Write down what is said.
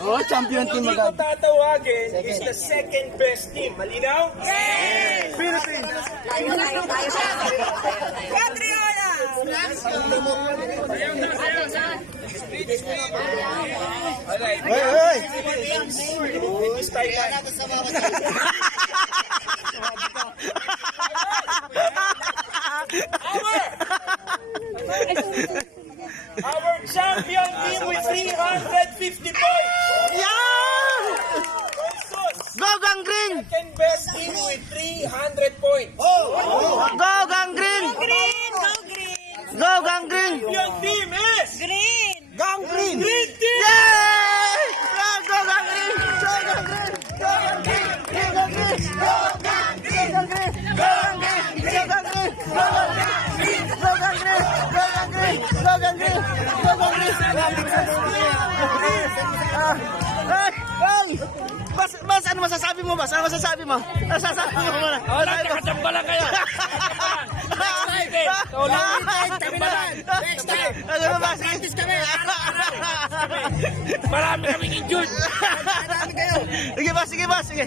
Oh, champion team Hindi ko tatawagin is the second best team. Malinaw? Yes! Philippines! Tayo. Catriona! Alright. Hoy! Philippines, Taiwan. Our champion team with 350 points. Yan! Versus Go Gang Green! second best team with 300 points. Go Gang Green! Green! Go green! Go Gang Green! Champion team is Green! Gang Green! Green Team. Yay! Go Gang Green! Go Gang Green! Go Gang Green! Go Gang Green! Go Gang Green! Go Gang Green! Go Gang Green! Go Gang Green! Go Gang Green! Go Gang Green! Go Gang Green! Go Gang Green! Hey! Bas, ano masasabi mo, Bas? Ano masasabi mo? Ano masasabi mo muna? Oh, nakakachamba lang kayo. Next time! Ano ba, Bas? Practice kami! Marami kaming injured. Sige, Bas, sige, Bas, sige.